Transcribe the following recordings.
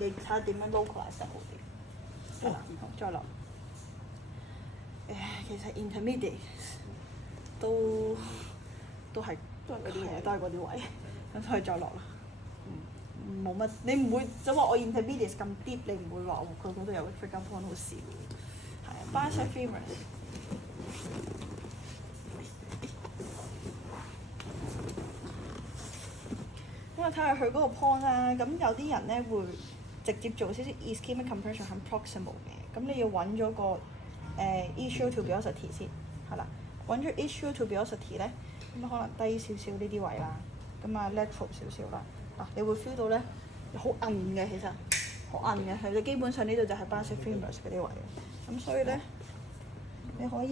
你睇下點樣 localize 得好啲。係啦，好再落。其實 intermediate 都係嗰啲嘢，都係嗰啲位，咁所以再落啦。冇乜，你唔會就話我 intermediate 咁 deep， 你唔會話佢嗰度有 trigger point 好少。係啊 ，bicep femoris。咁我睇下佢嗰個 point 啦，咁有啲人咧會直接做少少 ischemic compression 喺 proximal 嘅，咁你要揾咗個ischial tuberosity 先，係啦，揾咗 ischial tuberosity 咧，咁可能低少少呢啲位啦，咁啊 lateral 少少啦，你會 feel 到咧好硬嘅，其實好硬嘅，係你基本上呢度就係 bicep femoris 嗰啲位嘅，咁所以咧你可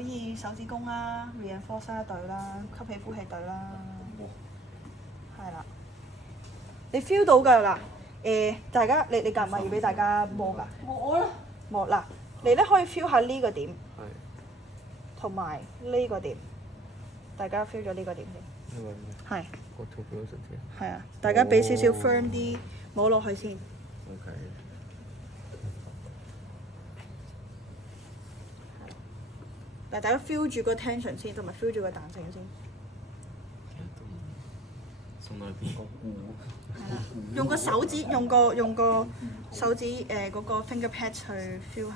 以手指公啦 ，reinforce 啦對啦，吸氣呼氣對啦，係啦，你 feel 到㗎啦。大家你介唔介意俾大家摸㗎？摸啦。摸嗱，你咧可以 feel 下呢個點，同埋呢個點，大家 feel 咗呢個點先。係。個 tuberosity。係啊，大家俾少少 firm 啲摸落去先。OK。嗱，大家 feel 住個 tension 先，同埋 feel 住個彈性先。送多啲。係啦，用個手指，用個手指嗰個 finger pad 去 feel 下。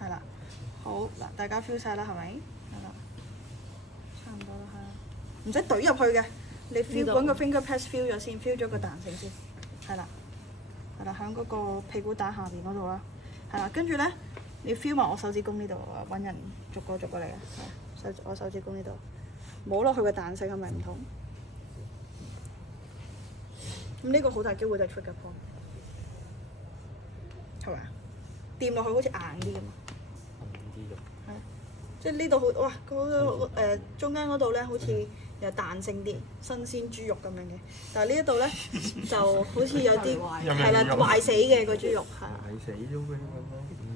係啦，好嗱，大家 feel 晒啦，係咪？係啦，差唔多啦，係啦，唔使懟入去嘅，你 feel 揾個 finger pad feel 咗先 ，feel 咗個彈性先，係啦，係啦，喺嗰個屁股蛋下邊嗰度啦，係啦，跟住咧。你 feel 埋我手指公呢度啊，揾人逐個嚟啊，我手指公呢度摸落去嘅彈性係咪唔同？咁呢個好大機會就係 trigger point， 係咪啊？掂落去好似硬啲㗎嘛。硬啲㗎。係，即係呢度好哇，中間嗰度咧好似有彈性啲，新鮮豬肉咁樣嘅，但係呢一度咧就好似有啲係啦壞死嘅個豬肉係。壞死咗咩？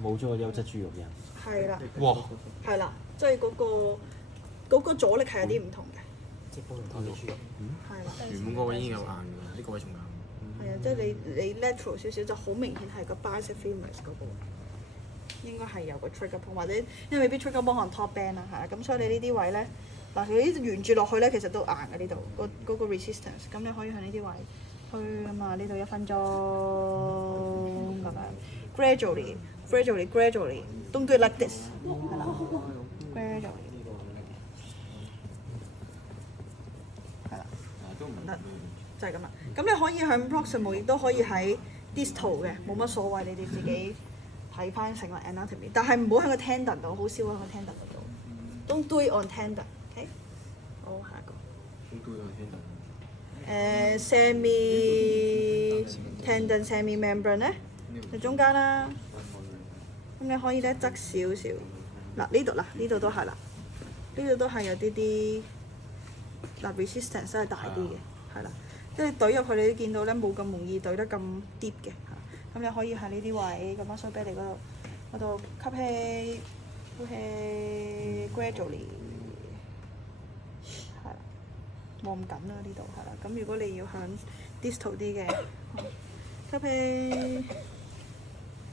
冇咗個優質豬肉人。係啦。哇！係啦，即係嗰個阻力係有啲唔同嘅。即係幫人攤到豬肉。係啦。原本嗰位已經有硬㗎，呢個位仲硬。係啊，即係你 lateral 少少就好明顯係個 bicep femoris 嗰個，應該係有個 trigger point， 或者因為未必 trigger point 可能 top band 啦，係啦，咁所以你呢啲位咧，嗱佢呢沿住落去咧，其實都硬嘅呢度，嗰個 resistance， 咁你可以向呢啲位去啊嘛，呢度1分鐘咁樣 gradually don't do it like this， 係啦 gradually 係啦，得就係咁啦。咁你可以向 proximal， 亦都可以喺 distal 嘅，冇乜所謂，你哋自己睇翻成個 anatomy， 但係唔好喺個 tendon 度，好少喺個 tendon 度。Don't do it on tendon，OK？ 好，下一個。Don't do it on tendon。semi tendon semi membrane 咧，喺中間啦。咁你可以咧側少少，呢度都係啦，呢度都係有啲resistance 都係大啲嘅，係啦，即係懟入去你都見到咧冇咁容易懟得咁 deep 嘅，咁你可以喺呢啲位咁muscle belly嗰度吸氣、呼氣 gradually， 係啦，冇咁緊啦呢度係啦，咁如果你要向 distal 啲嘅，吸氣、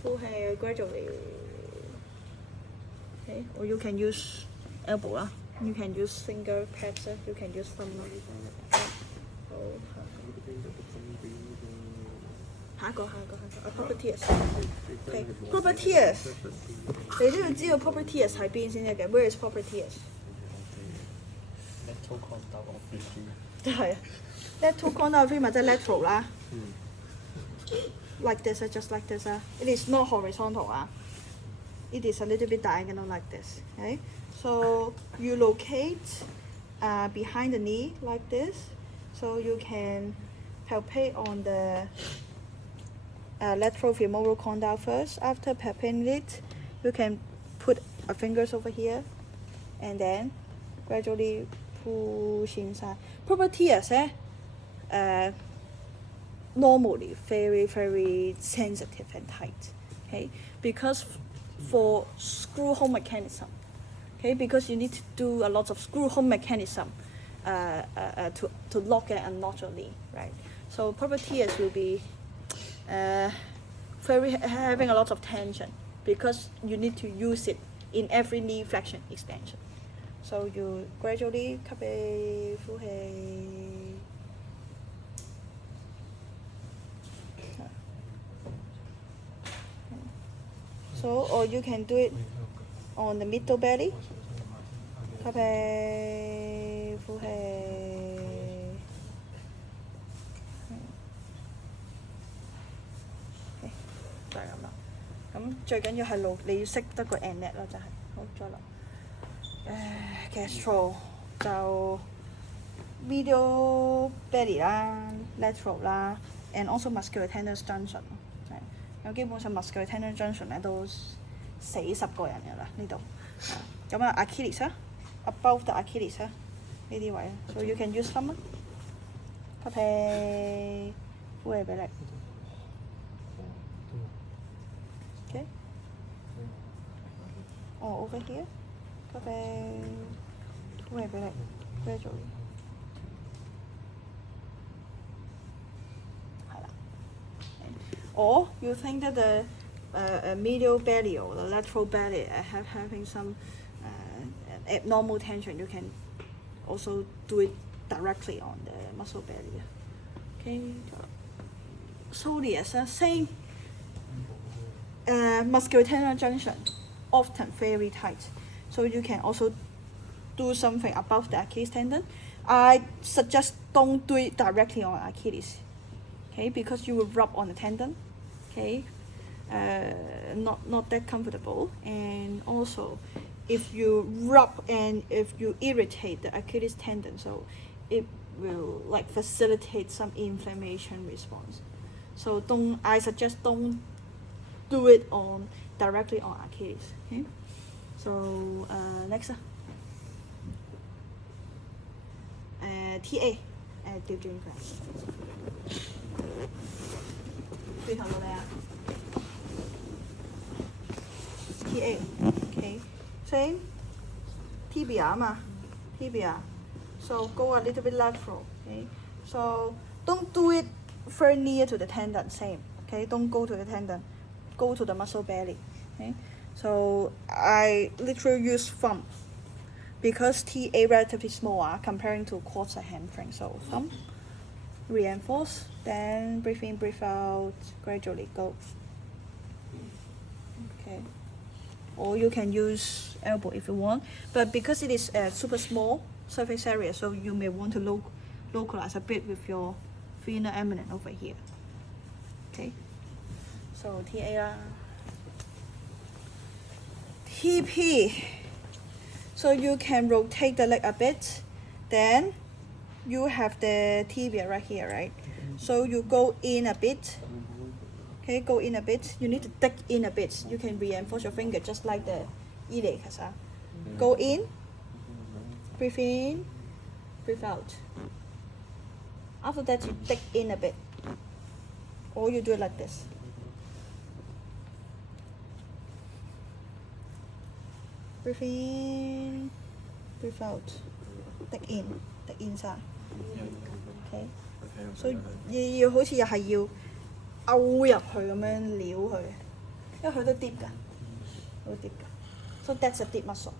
呼氣 gradually。Okay, or you can use elbow 啦 ，you can use finger pads 啦 ，you can use thumb 啦。好，下一個 proper tears。Okay, proper tears， 你都要知道 proper tears 喺邊先得嘅。Where is proper tears？Lateral condylar of femur。係啊 ，lateral condylar of femur 即係 lateral 啦。Like this, just like this. It is not horizontal. It is a little bit diagonal like this. Okay, so you locate behind the knee like this, so you can palpate on the lateral femoral condyle first. After palpating it, you can put our fingers over here, and then gradually push inside. Proper tears, normally very sensitive and tight. Okay, because for screw home mechanism. Okay, because you need to do a lot of screw home mechanism to lock and unlock your knee, right? So proper tears will be having a lot of tension because you need to use it in every knee flexion extension. So you gradually 吸氣，呼氣。So or you can do it on the middle belly. 吸氣，呼氣。就係咁啦。咁最緊要係路，你要識得個 annette 啦，就係、好再落。gastro 就 medial belly 啦 ，lateral 啦 ，and also muscular tendon junction 咯，係。咁基本上 muscular tendon junction 咧都死10個人㗎啦呢度。咁啊 Achilles 啊 ，above the Achilles 啊，呢啲位啊 ，so you can use some 啊。吸氣，呼氣俾力。Okay. Oh, over here. 吸氣，呼氣俾力 gradually。係啦。Or you think that the medial belly or the lateral belly having some abnormal tension, you can also do it directly on the muscle belly. Okay. Soleus, same. Muscular tendon junction often very tight, so you can also do something above the Achilles tendon. I suggest don't do it directly on Achilles, okay, because you will rub on the tendon, okay, not that comfortable. And also, if you rub and if you irritate the Achilles tendon, so it will like facilitate some inflammation response. So I suggest don't do it directly on Achilles. Okay? So next, TA, 調轉佢，轉頭到你啊 ，TA, okay, same, tibia 嘛 ，tibia, so go a little bit lateral, okay, so don't do it very near to the tendon, same, okay, don't go to the tendon. Go to the muscle belly. Okay? So I literally use thumb because TA relatively small comparing to quads and hamstring. So thumb, reinforce, then breathe in, breathe out, gradually go. Okay. Or you can use elbow if you want, but because it is a super small surface area, so you may want to localize a bit with your inner eminence over here. Okay. So TA 啦 TP, so you can rotate the leg a bit, then you have the tibia right here, right? So you go in a bit, okay, go in a bit, you need to dig in a bit, you can reinforce your finger just like the iliacus. Go in, breathe in, breathe out. After that you dig in a bit, or you do it like this. Breathe in, breathe out. Dig in, dig inside. Okay. So 要好似又係要勾入去咁樣撩佢，因為佢都 deep 㗎，好 deep 㗎。So that's a deep muscle.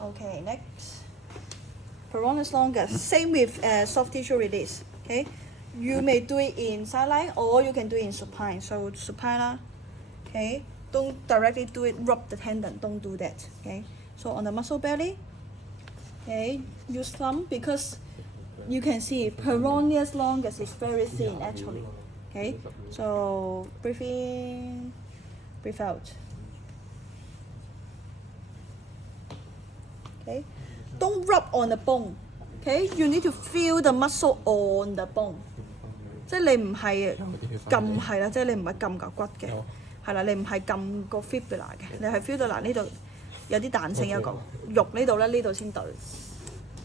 Okay, next. Peroneus longus. Same with soft tissue release. Okay. You may do it in sideline or you can do it in supine. So supine lah. Okay. Don't directly do it, rub the tendon, don't do that, okay? So on the muscle belly, okay, use thumb because you can see peroneus longus is very thin actually, okay? So breathe in, breathe out. Okay? Don't rub on the bone, okay? You need to feel the muscle on the bone. 即係你唔係撳係啦，即係你唔係撳嚿骨嘅。係啦，你唔係撳個 fibula 嘅，你係 feel 到嗱呢度有啲彈性，有個肉呢度咧，呢度先對，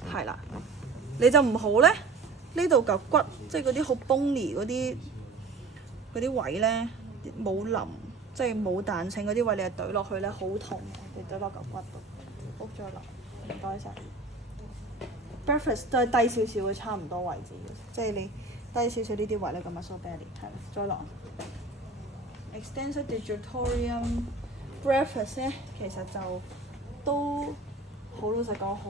係啦，你就唔好咧呢度嚿骨，即係嗰啲好 bony 嗰啲位咧冇腍，即係冇彈性嗰啲位，你係懟落去咧好痛嘅，你懟落嚿骨度，好再落，唔該晒。breakfast 都係低少少嘅，差唔多位置嘅，即係你低少少呢啲位咧，個 muscle belly 係啦，再落 extensor digitorum breakfast 咧，其實就都好老實講，好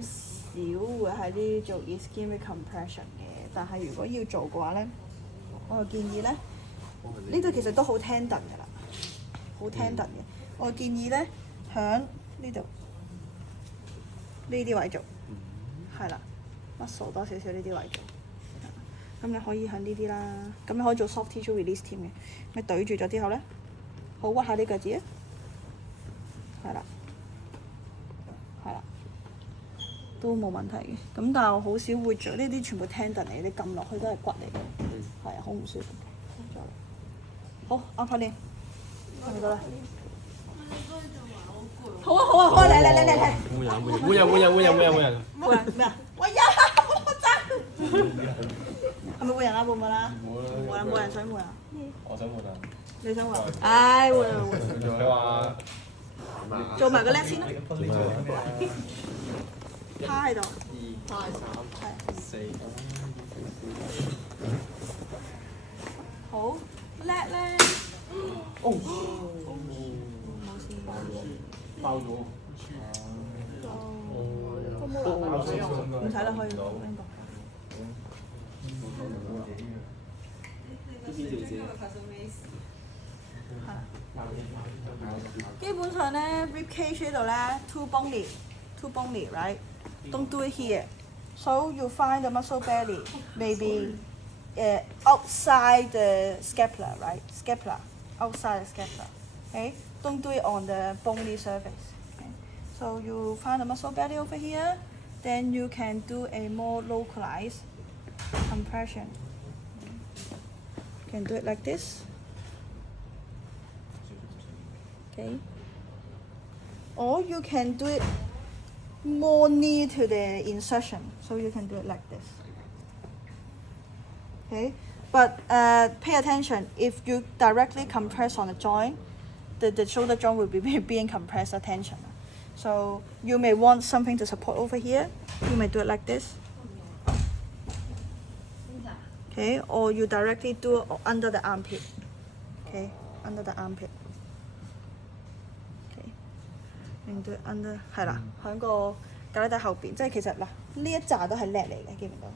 少會喺呢啲做 ischemic compression 嘅，但係如果要做嘅話咧，我就建議咧，呢度其實都好 tendon 㗎啦，好 tendon 嘅，我建議咧響呢度呢啲位做。係啦 muscle 多少少呢啲位做，咁你可以喺呢啲啦，咁你可以做 soft tissue release 添嘅，咪對住咗之後咧，好屈下啲腳趾啊，係啦，係啦，都冇問題嘅，咁但係我好少會做呢啲，全部 tendon 嚟，你撳落去都係骨嚟嘅，係啊，好唔舒服。好，安排練，係咪得啦？好啊好啊好啊！嚟！冇人。冇人咩啊？喂呀！我爭。係咪換人啊？換唔換啊？冇啦，冇人想換啊？我想換啊！你想換？唉，換啊換！佢話做埋個 leg 先啦。趴喺度。2、3、4。好 leg 咧。哦。冇事。爆咗。唔使啦，可以。基本上咧 rib cage 呢度咧 too bony, right? Don't do it here. So you find the muscle belly maybe outside the scapula, right? Scapula, outside the scapula. Okay? Don't do it on the bony surface. Okay? So you find the muscle belly over here, then you can do a more localized compression. You can do it like this. Okay. Or you can do it more near to the insertion, so you can do it like this. Okay, but pay attention, if you directly compress on the joint, the shoulder joint will be being compressed attention. So you may want something to support over here. You may do it like this. Okay, or you directly do it under the armpit. Okay, under the armpit. Okay, and do it under 係啦，喺個胳肋底後邊，即係其實嗱呢一紮都係叻嚟嘅，見唔見到？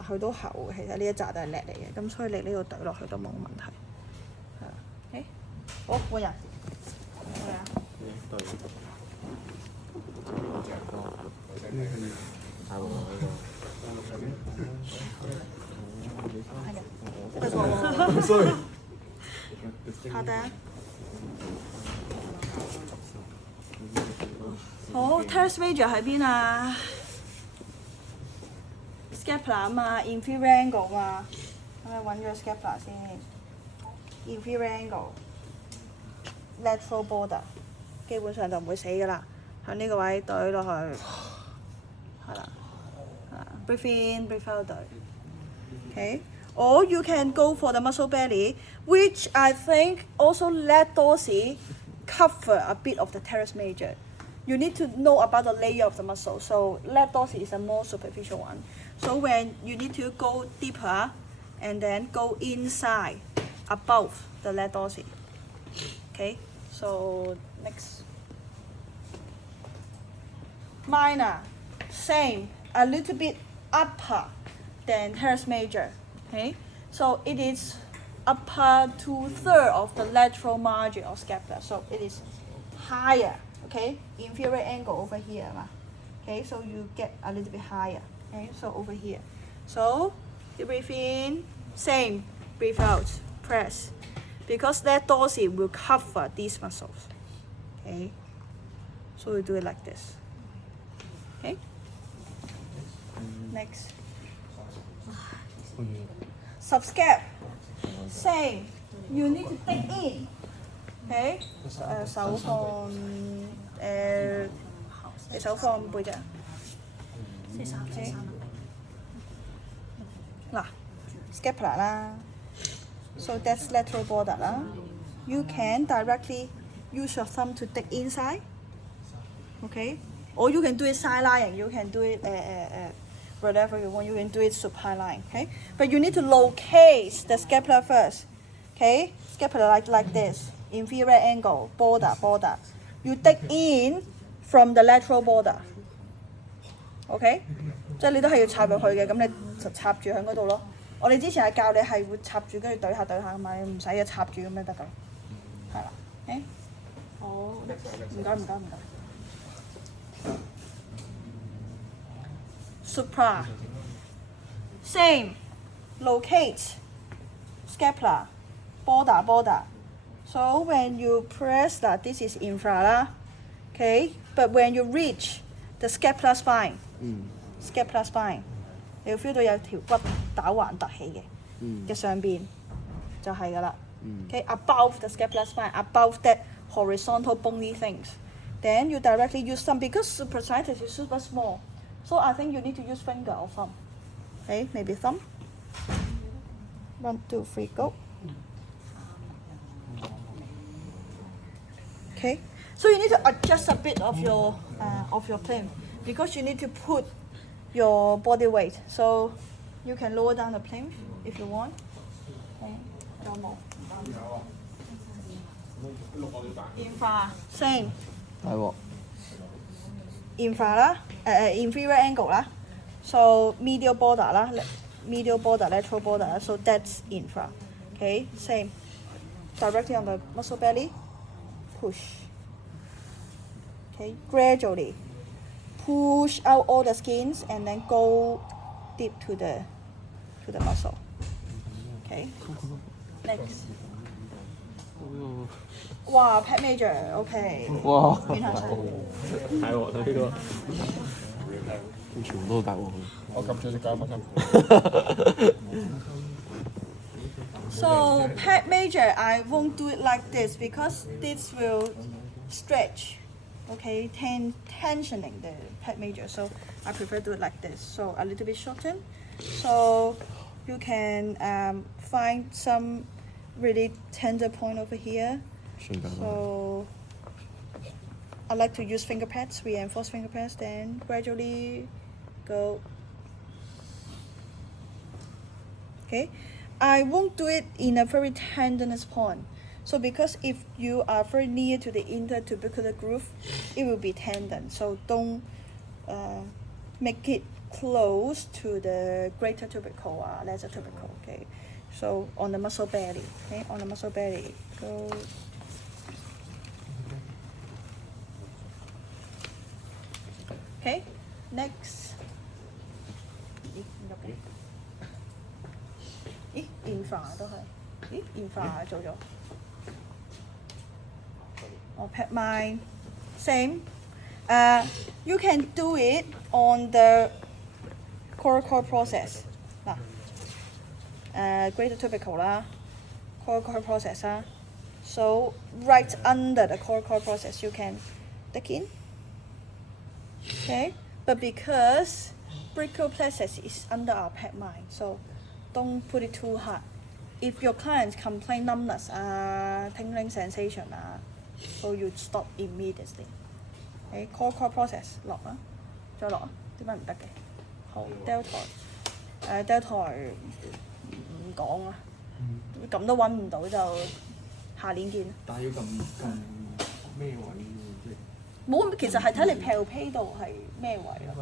嗱佢都厚嘅，其實呢一紮都係叻嚟嘅，咁所以你呢度懟落去都冇問題。係啦，OK，好換人，換人。下底啊！好 ，teres major 喺邊啊 ？scapula 啊嘛 ，inferior angle 嘛，咁你揾咗 scapula 先 ，inferior angle，lateral border， 基本上就唔會死噶啦，喺呢個位懟落去，係啦，breathe in breathe out 懟 ，OK。Or you can go for the muscle belly, which I think also let dorsal cover a bit of the teres major. You need to know about the layer of the muscle. So lat dorsal is a more superficial one. So when you need to go deeper and then go inside above the lat dorsal. Okay, so next. Minor, same, a little bit upper than teres major. Okay, so it is upper 2/3 of the lateral margin of scapula. So it is higher. Okay, inferior angle over here. Okay, so you get a little bit higher. Okay, so over here. So you breathe in, same, breathe out, press. Because that dorsal will cover these muscles. Okay, so we do it like this. Okay, next. Subscap, same. You need to dig in. Okay, 手放你手放背脊。Okay. 嗱 ，scapula 啦 ，so that's lateral border 啦。You can directly use your thumb to dig inside. Okay, or you can do it side lying, you can do it whatever you want, you can do it supine lying, okay? But you need to locate the scapula first, okay? Scapula like this, inferior angle, border. You dig in from the lateral border, okay？ 即係你都係要插入去嘅，咁你就插住喺嗰度咯。我哋之前係教你係會插住，跟住對下㗎嘛，你唔使嘅插住咁就得㗎啦，係啦，OK？ 好，唔該。Supra, same, locate, scapula, border. So when you press that, this is infra 啦 okay? But when you reach the scapular spine, scapula spine， 你要 feel 到有條骨打橫突起嘅上邊就係㗎啦。Okay, above the scapular spine, above that horizontal bony things, then you directly use thumb because suprachiastic is super small. So I think you need to use finger or thumb. Okay, maybe thumb. 1, 2, 3, go. Okay, so you need to adjust a bit of your plane because you need to put your body weight. So you can lower down the plane if you want. Okay, normal. Infra, same. 大鑊。Infra 啦，inferior angle 啦，so medial border 啦，medial border, lateral border 啦 ，so that's infra. Okay, same. Directly on the muscle belly, push. Okay, gradually push out all the skins and then go deep to the muscle. Okay, next. 哇 ，pec major，OK。哇！面向上。大鑊啦呢個，全部都大鑊。我撳住隻腳分心。So pec major, I won't do it like this because this will stretch, okay, tensioning the pec major. So I prefer do it like this. So a little bit shortened. So you can find some really tender point over here. So I like to use finger pads, reinforce finger pads, then gradually go. Okay, I won't do it in a very tenderness point. So because if you are very near to the intertubercular groove, it will be tendon. So don't make it close to the greater tubercle or lesser tubercle. Okay, so on the muscle belly. Okay, on the muscle belly, go. Okay, next. infra 都係，infra 做咗。我 pet my same. You can do it on the coracoid process 嗱，greater tubercle 啦，coracoid process 啦。So right under the coracoid process, you can dig in. Okay, but because brachial plexus is under our pec mind, so don't put it too hard. If your clients complain numbness, tingling sensation, so you stop immediately. Okay, coracoid process 落啊，再落啊，點解唔得嘅？好 deltoid 唔講啊，咁都揾唔到就下年見。但係要撳咩位？冇，其實係睇你 palpate 度係咩位咯。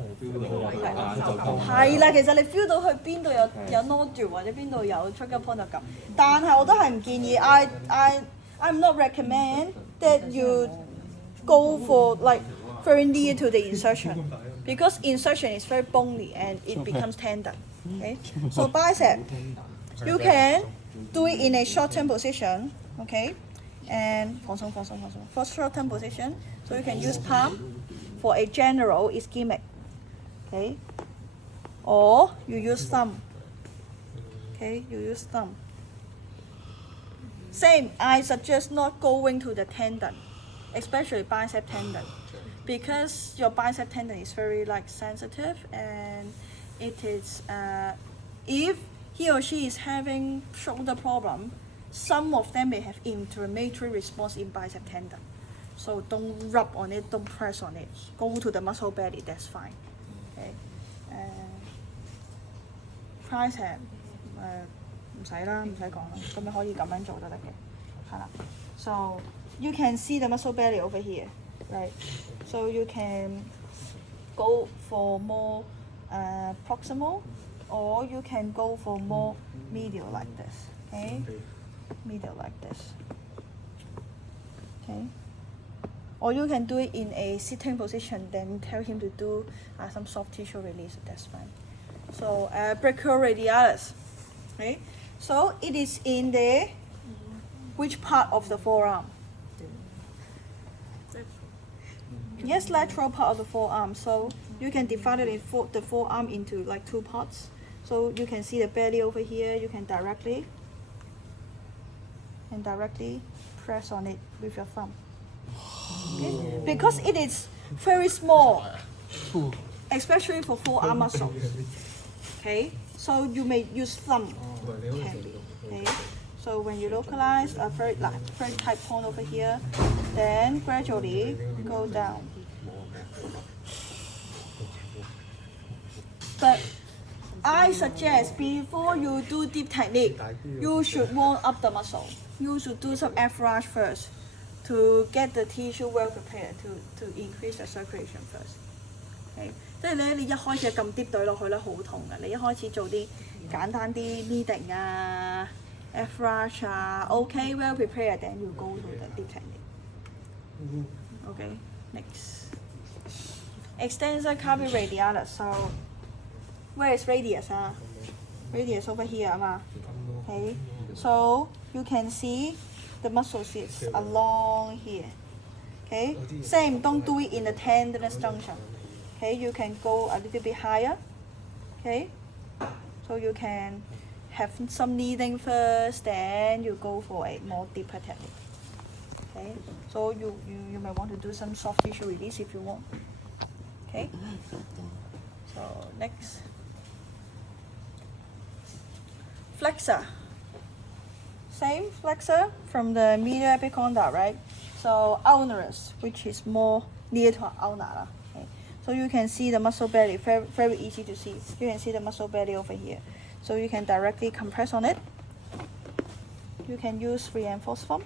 係啦，其實你 feel 到佢邊度有 nodule 或者邊度有 trigger point 就撳。但係我都係唔建議I'm not recommend that you go for like very near to the insertion because insertion is very bony and it becomes tender. Okay, so bicep you can do it in a short-term position. Okay, and 放鬆。For short-term position. So you can use palm for a general ischemic, okay? Or you use thumb, okay? You use thumb. Same, I suggest not going to the tendon, especially bicep tendon, because your bicep tendon is very like sensitive and it is, if he or she is having shoulder problem, some of them may have inflammatory response in bicep tendon. So don't rub on it, don't press on it. Go to the muscle belly, that's fine. Okay. Tricep 唔使啦，唔使講啦，咁你可以咁樣做都得嘅，係啦。So you can see the muscle belly over here, right? So you can go for more proximal, or you can go for more medial like this. Okay, medial like this. Okay. Or you can do it in a sitting position, then tell him to do some soft tissue release, that's fine. So brachioradialis, okay? So it is in the, which part of the forearm? Yes, lateral part of the forearm. So you can divide it in the forearm into like two parts. So you can see the belly over here, you can directly press on it with your thumb. Okay? Because it is very small, especially for forearm muscles. Okay, so you may use thumb handy. Okay, so when you localize a very tight point over here, then gradually go down. But I suggest before you do deep technique, you should warm up the muscle. You should do some effort first to get the tissue well prepared to increase the circulation first. Okay. 即係咧，你一開始撳 deep 對落去咧，好痛嘅。你一開始做啲簡單啲 kneading 啊、F-rush 啊 ，OK well prepared, then you go to the deep technique. Okay, next. Extensor carpi radialis. So where is radius 啊？Radius over here 啊嘛。Okay, so you can see the muscle sits along here. Okay, same. Don't do it in the tenderness junction. Okay, you can go a little bit higher. Okay, so you can have some kneading first, then you go for a more deeper technique. Okay, so you may want to do some soft tissue release if you want. Okay, so next, flexor. Same flexor from the medial epicondyle, right? So ulnarus, which is more near to ulnar. Okay. So you can see the muscle belly, very, very easy to see. You can see the muscle belly over here. So you can directly compress on it. You can use reinforced foam.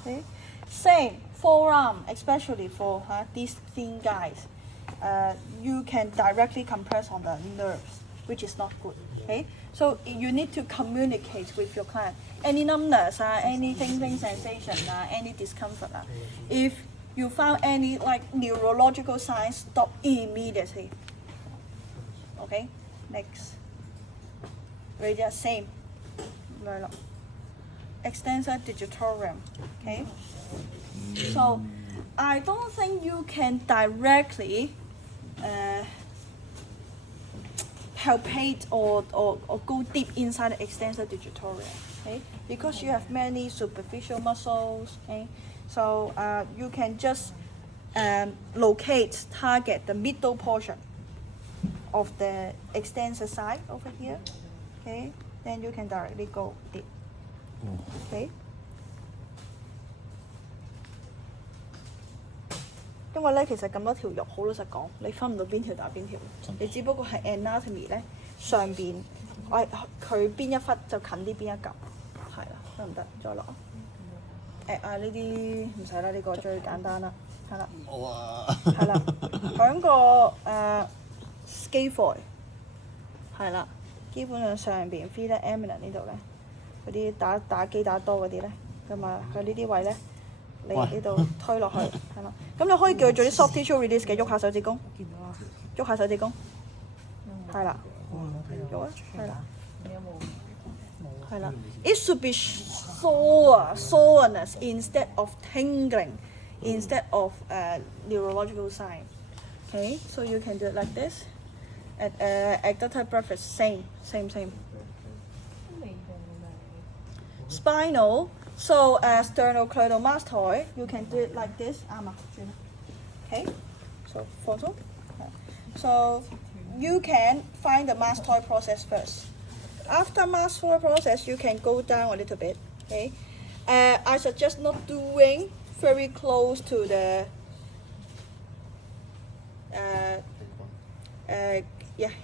Okay. Same, forearm, especially for these thin guys. You can directly compress on the nerves, which is not good. Okay. So you need to communicate with your client. Any numbness, any tingling sensation, any discomfort. If you found any like neurological signs, stop immediately. Okay, next. Radius same. Extensor digitorum. Okay. So I don't think you can directly palpate or go deep inside the extensor digitorum. Okay, because you have many superficial muscles. Okay, so you can just target the middle portion of the extensor side over here. Okay, then you can directly go deep. Okay. 因為咧，其實咁多條肉，好老實講，你分唔到邊條打邊條，你只不過係 anatomy 咧上邊，佢邊一忽就近啲邊一嚿，係啦，得唔得？再落呢啲唔使啦，呢個最簡單啦，係啦，係啦，響個scaphoid 係啦，基本上上邊 fillet eminent 呢度咧，嗰啲打機打多嗰啲咧，咁啊喺呢啲位咧。你呢度推落去，係啦。咁你可以叫佢做啲 soft tissue release 嘅，喐下手指公，喐下手指公，係啦，喐啊，係啦，係啦。It should be soreness instead of tingling, instead of neurological sign. Okay, so you can do it like this. At adductor breakfast, same. Spinal. So sternocleidomastoid, you can do it like this. Okay, so photo. So you can find the mastoid process first. After mastoid process, you can go down a little bit. Okay, I suggest not doing very close to the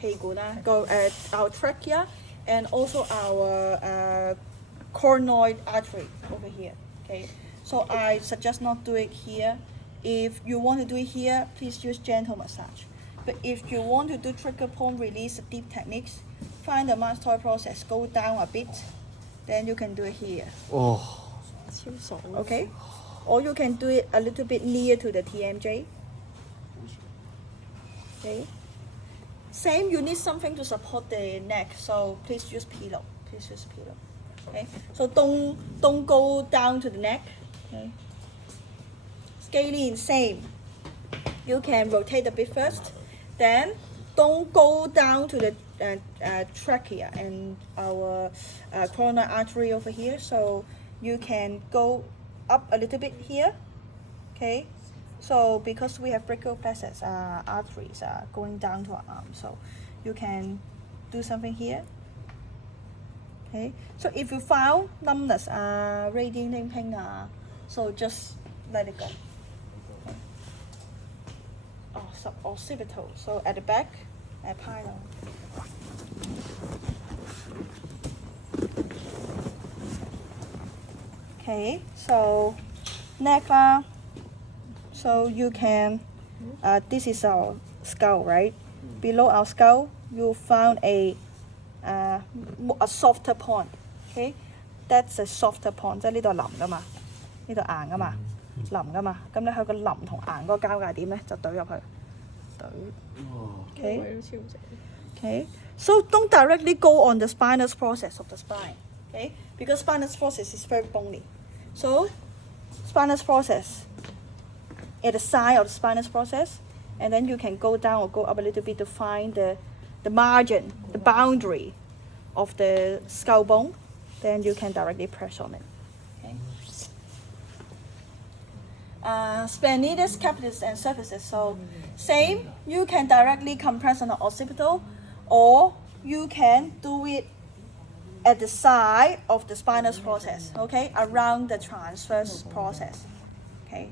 氣管啦，our trachea and also our coronoid artery over here. Okay, so I suggest not do it here. If you want to do it here, please use gentle massage. But if you want to do trigger point release deep techniques, find the mastoid process, go down a bit, then you can do it here. Oh. Okay, or you can do it a little bit near to the TMJ. Okay. Same, you need something to support the neck, so please use pillow. Please use pillow. Okay. So don't go down to the neck. Okay. Scalene, same. You can rotate a bit first, then don't go down to the trachea and our coronary artery over here. So you can go up a little bit here. Okay. So because we have brachial plexus arteries going down to our arm, so you can do something here. Okay. So if you found numbness, radiating pain, so just let it go. Okay. Oh, suboccipital. So at the back, at pylon. Okay. So neck. So you can, this is our skull, right? Below our skull, you found a softer point. Okay, that's a softer point. 即係呢度係腍噶嘛，呢度硬噶嘛，腍噶嘛。咁你去個腍同硬嗰個交界點咧，就懟入去，懟。Okay. Okay. So don't directly go on the spinous process of the spine. Okay, because spinous process is very bony. So spinous process. At the side of the spinous process, and then you can go down or go up a little bit to find the margin, the boundary of the skull bone. Then you can directly press on it. Okay. Splenitis, capitis, and surfaces. So same, you can directly compress on the occipital, or you can do it at the side of the spinous process. Okay, around the transverse process. Okay.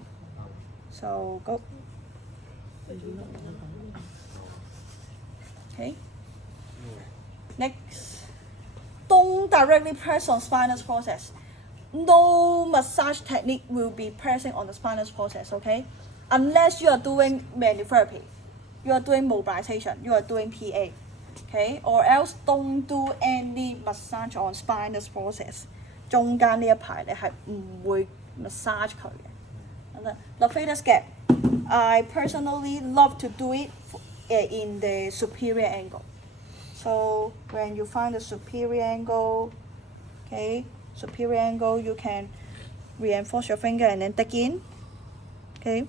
So go. Okay. Next, don't directly press on spinous process. No massage technique will be pressing on the spinous process, okay? Unless you are doing manual therapy, you are doing mobilization, you are doing PA, okay? Or else don't do any massage on spinous process. 中間呢一排你係唔會 massage 佢嘅。The fader gap, I personally love to do it in the superior angle. So when you find the superior angle, okay, superior angle, you can reinforce your finger and then dig in, okay.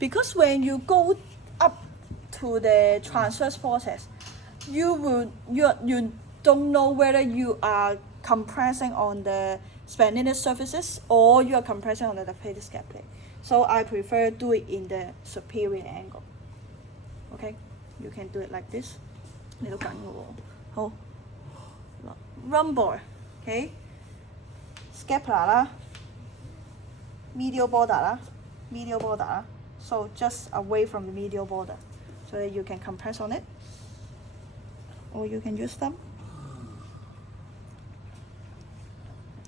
Because when you go up to the transverse process, you don't know whether you are compressing on the splenitic surfaces or you are compressing on the fader scap plate. So I prefer do it in the superior angle. Okay, you can do it like this. 你都緊嘅喎，好。Rhomboid, okay. Scapula 啦 medial border 啦 medial border 啦 so just away from the medial border so that you can compress on it or you can use thumb.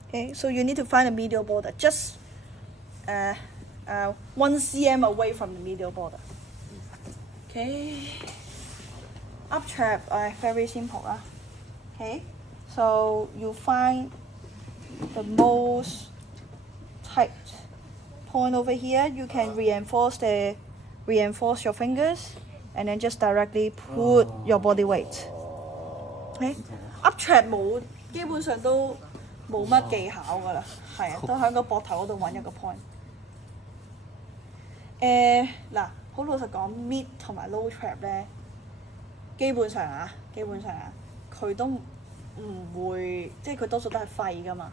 Okay, so you need to find a medial border just 1 cm away from the medial border. Okay, up trap, very simple. Okay, so you find the most tight point over here. You can reinforce your fingers and then just directly put your body weight. Okay, up trap 基本上都冇乜技巧㗎啦，係啊，都喺個膊頭嗰度揾一個 point。嗱，好老實講 ，mid 同埋 low trap 咧，基本上佢都唔會，即係佢多數都係廢㗎嘛，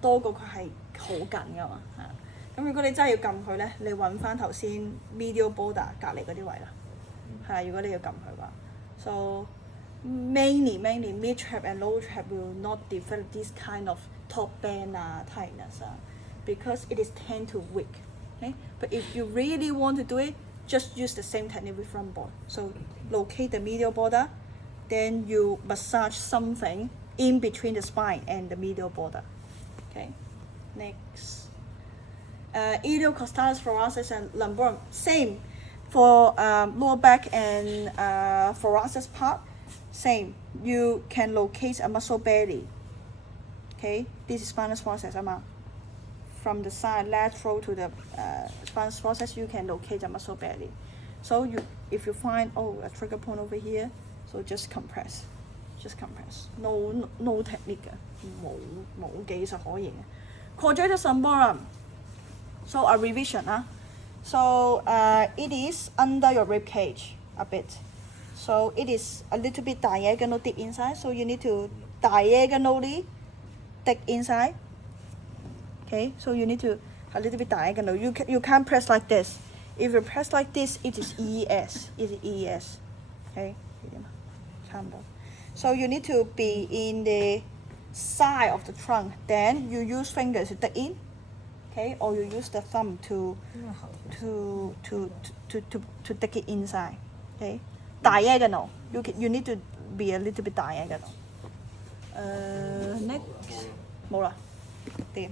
多過佢係好緊㗎嘛，係啊。咁如果你真係要撳佢咧，你揾翻頭先 medial border 隔離嗰啲位啦，係啊。如果你要撳佢嘅話 ，so mainly mid trap and low trap will not develop this kind of top band tightness because it is tend to weak. Okay? But if you really want to do it, just use the same technique with front board. So locate the medial border, then you massage something in between the spine and the medial border. Okay, next. Iliocostalis thoracic and lumborum, same. For lower back and thoracic part, same. You can locate a muscle belly. Okay, this is spinous process, from the side lateral to the spinous process, you can locate the muscle belly. So if you find a trigger point over here, so just compress. No technique 冇技術可言。Quadratus lumborum. So a revision, So it is under your rib cage a bit. So it is a little bit diagonal deep inside. So you need to diagonally dig inside. Okay, so you need to a little bit diagonal. You can't press like this. If you press like this, it is EES. It is EES. Okay, so you need to be in the side of the trunk. Then you use fingers to dig in. Okay, or you use the thumb to dig it inside. Okay, diagonal. You need to be a little bit diagonal. Next, 冇啦，掂。